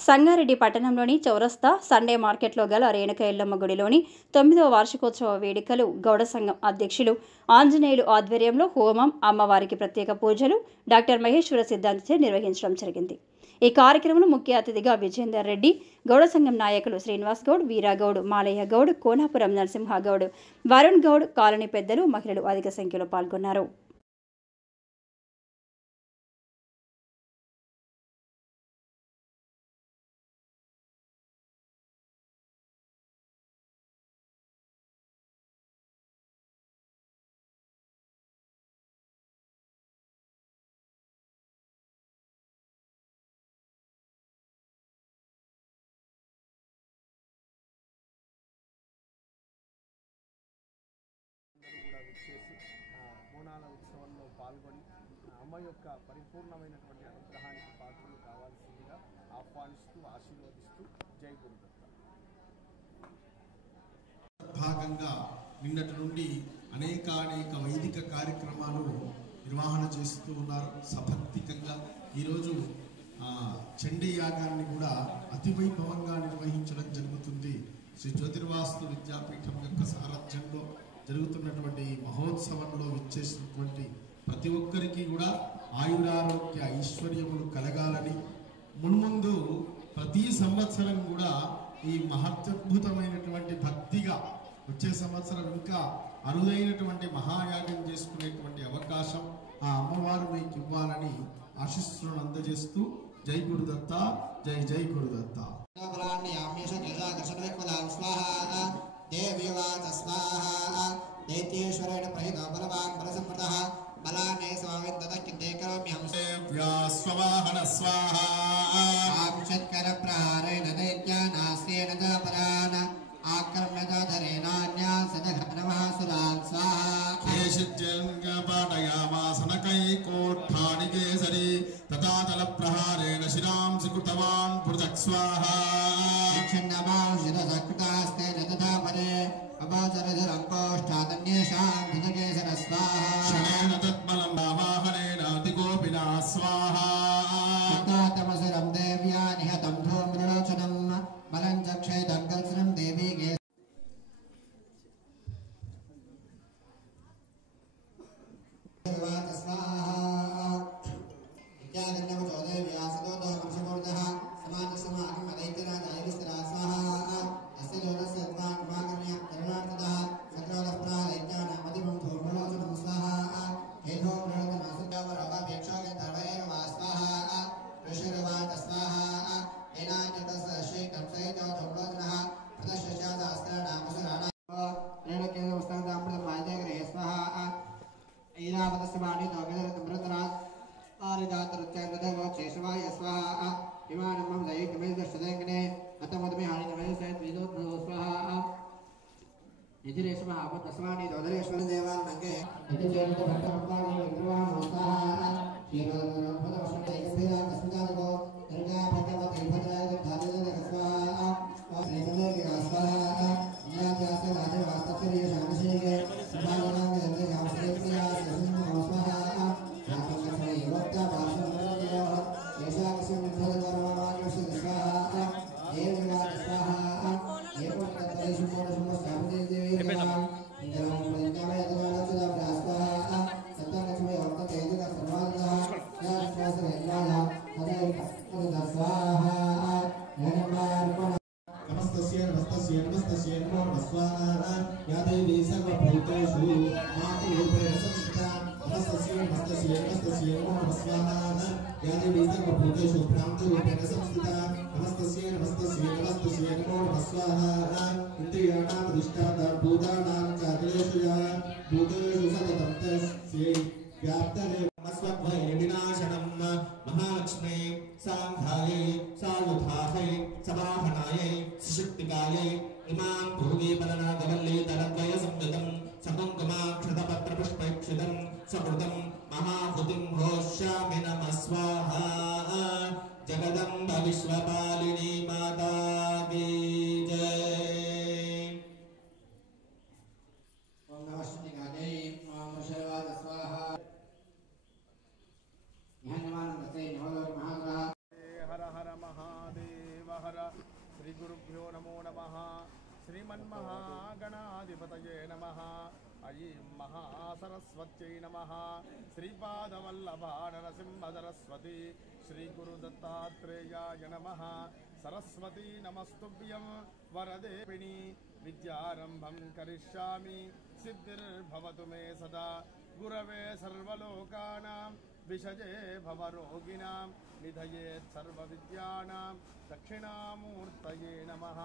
సంగారెడ్డి పట్టణంలోని చౌరస్తా సండే మార్కెట్లో గల రేణుక ఎల్లమ్మ గుడిలోని 9వ వార్షికోత్సవ వేడుకలు గౌడ సంఘం అధ్యక్షులు ఆంజనేయులు ఆధ్వర్యంలో హోమం, అమ్మవారికి ప్రత్యేక పూజలు డాక్టర్ మహేశ్వర సిద్ధాంతిచే నిర్వహించడం జరిగింది. ఈ కార్యక్రమంలో ముఖ్య అతిథిగా విజేందర్ రెడ్డి, గౌడ సంఘం నాయకులు శ్రీనివాస్ గౌడ్, వీరాగౌడ్, మాలయ్య గౌడ్, కోనాపురం నరసింహగౌడ్, వరుణ్ గౌడ్, కాలనీ పెద్దలు, మహిళలు అధిక సంఖ్యలో పాల్గొన్నారు. బోనాల ఉత్సవంలో పాల్గొని అమ్మ యొక్క పరిపూర్ణమైనటువంటి అనుగ్రహానికి పాత్రలు కావాల్సిందిగా ఆహ్వానిస్తూ ఆశీర్వదిస్తూ జై గురుదత్త. భాగంగా నిన్నటి నుండి అనేక వైదిక కార్యక్రమాలు నిర్వహణ చేస్తూ ఉన్నారు. సభక్తికంగా ఈరోజు చండీ యాగాన్ని కూడా అతి వైభవంగా నిర్వహించడం జరుగుతుంది. శ్రీ జ్యోతిర్వాస్తు విద్యాపీఠం యొక్క సారథ్యంలో జరుగుతున్నటువంటి మహోత్సవంలో విచ్చేసినటువంటి ప్రతి ఒక్కరికి కూడా ఆయురారోగ్య ఐశ్వర్యములు కలగాలని, మున్ముందు ప్రతి సంవత్సరం కూడా ఈ మహత్యద్భుతమైనటువంటి భక్తిగా వచ్చే సంవత్సరం ఇంకా అరుదైనటువంటి మహాయాగం చేసుకునేటువంటి అవకాశం ఆ అమ్మవారు మీకు ఇవ్వాలని ఆశీస్సులను అందజేస్తూ జై గురుదత్త, జై జై గురుదత్త. देवीवाच स्वाहा दैत्येश्वरेण प्रहितो बलवान् बलसम्पदः बलाने स्वामिन् ददक्किन्ते करोम्यहं स्वाहन स्वाहा शत्करप्रहारेण दैत्यानास्तेन च परान् आक्रम्य च धरेणान्यान् सदघनवासुरान् स्वाहा केशित्यङ्गपाटयामास नकैकोट्ठानि केसरी तथा तलप्रहारेण शिरांसि कृतवान् पृथक् स्वाहा छिन्नमांशिरसकृतास्तेन तथा परे अपाचरधरङ्कोष्ठादन्येषां धृतकेसर स्वाहा शनेन तत्बलं वाहनेन अतिकोपिना स्वाहा तमसुरं देव्या निहतं धूम्रलोचनं बलं चक्षेदं कल्सनं देवी महालक्ष्मी सांधाये सायुधाये सवाहनाये सुशक्तिकाये इमां भूगे बलनादवल्ले तलद्वय संयुतं सकुङ्कुमाक्षतपत्रपुष्पैक्षितं सकृतं महाभूतिं घोष्यामि नमः स्वाहा जगदम्ब विश्वपालिनी माता की जय। ओम नमः शिवाय ओम शर्वाद स्वाहा हर हर महादेव। హర శ్రీ గురుభ్యో నమో నమః శ్రీమన్మహాగణాధిపతయే నమః ఐం మహాసరస్వత్యై నమః శ్రీపాదవల్లభా నరసింహసరస్వతి శ్రీ గురుదత్తాత్రేయాయ నమః సరస్వతీ నమస్తుభ్యం వరదేపిణి విద్యారంభం కరిష్యామి సిద్ధిర్భవతు మే సదా గురవే సర్వలోకానాం విషజే భవరోగిణాం నిధయేత్ సర్వవిద్యానాం దక్షిణామూర్తయే నమః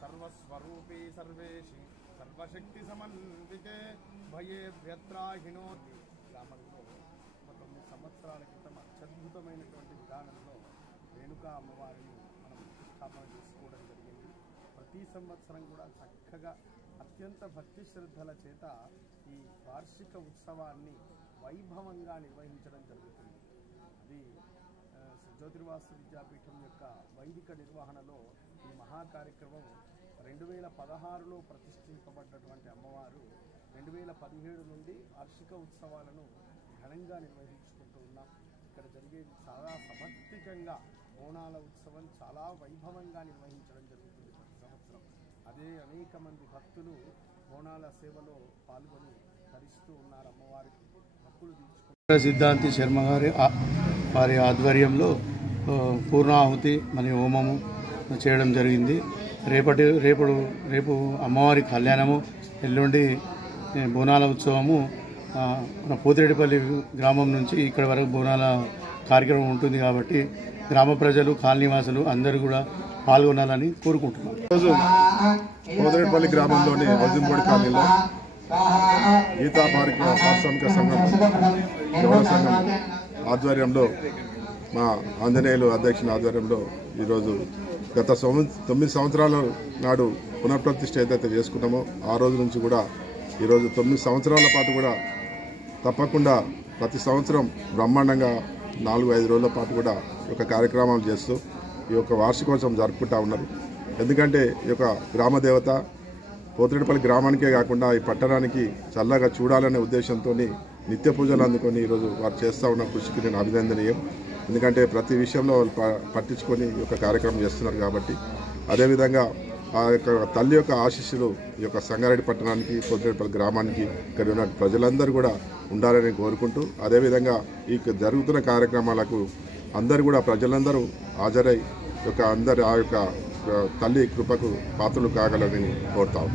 సర్వస్వరూపీ సర్వేషి సర్వశక్తి సమన్వితే భయేభ్యత్రాహినోతి. గ్రామంలో 9 సంవత్సరాల క్రితం అత్యద్భుతమైనటువంటి విధానంలో రేణుకా అమ్మవారిని మనం ప్రతిష్టాపన చేసుకోవడం జరిగింది. ప్రతి సంవత్సరం కూడా చక్కగా అత్యంత భక్తి శ్రద్ధల చేత ఈ వార్షిక ఉత్సవాన్ని వైభవంగా నిర్వహించడం జరుగుతుంది. అది జ్యోతిర్వాసు విద్యాపీఠం యొక్క వైదిక నిర్వహణలో ఈ మహా కార్యక్రమం 2016లో ప్రతిష్ఠింపబడ్డటువంటి అమ్మవారు 2017 నుండి వార్షిక ఉత్సవాలను ఘనంగా నిర్వహించుకుంటూ ఉన్నాం. ఇక్కడ జరిగేది చాలా సమర్పికంగా బోనాల ఉత్సవం చాలా వైభవంగా నిర్వహించడం జరుగుతుంది ప్రతి సంవత్సరం. అదే అనేక మంది భక్తులు బోనాల సేవలో పాల్గొని ధరిస్తూ ఉన్నారు. అమ్మవారికి భక్తులు తీర్చుకుంటారు. సిద్ధాంతి శర్మ వారి ఆధ్వర్యంలో పూర్ణాహుతి మరియు హోమము చేయడం జరిగింది. రేపు అమ్మవారి కళ్యాణము, ఎల్లుండి బోనాల ఉత్సవము. మన పోతిరెడ్డిపల్లి గ్రామం నుంచి ఇక్కడ వరకు బోనాల కార్యక్రమం ఉంటుంది కాబట్టి గ్రామ ప్రజలు, కాలనీవాసులు అందరూ కూడా పాల్గొనాలని కోరుకుంటున్నాం. ఈరోజు పోతిరెడ్డిపల్లి గ్రామంలోని వజ్రంపూడి కాలనీలో గీతా పారిశ్రామిక సంఘం గౌడ సంఘం ఆధ్వర్యంలో మా ఆంజనేయులు అధ్యక్షుని ఆధ్వర్యంలో ఈరోజు గత 9 సంవత్సరాల నాడు పునఃప్రతిష్ఠ ఏదైతే చేసుకున్నామో ఆ రోజు నుంచి కూడా ఈరోజు 9 సంవత్సరాల పాటు కూడా తప్పకుండా ప్రతి సంవత్సరం బ్రహ్మాండంగా 4-5 రోజుల పాటు కూడా ఈ యొక్క కార్యక్రమాలు చేస్తూ ఈ యొక్క వార్షికోత్సవం జరుపుకుంటా ఉన్నారు. ఎందుకంటే ఈ యొక్క గ్రామ దేవత పోతిరెడ్డిపల్లి గ్రామానికే కాకుండా ఈ పట్టణానికి చల్లగా చూడాలనే ఉద్దేశంతో నిత్య పూజలు అందుకొని ఈరోజు వారు చేస్తూ ఉన్న కృషికి నేను అభినందనీయం. ఎందుకంటే ప్రతి విషయంలో వాళ్ళు పట్టించుకొని ఈ యొక్క కార్యక్రమం చేస్తున్నారు కాబట్టి. అదేవిధంగా ఆ యొక్క తల్లి యొక్క ఆశీస్సులు ఈ యొక్క సంగారెడ్డి పట్టణానికి, పోతిరెడ్డిపల్లి గ్రామానికి ఇక్కడ ఉన్న ప్రజలందరూ కూడా ఉండాలని కోరుకుంటూ, అదేవిధంగా ఈ జరుగుతున్న కార్యక్రమాలకు అందరూ కూడా ప్రజలందరూ హాజరై ఆ యొక్క తల్లి కృపకు పాత్రలు కాగలని కోరుతాము.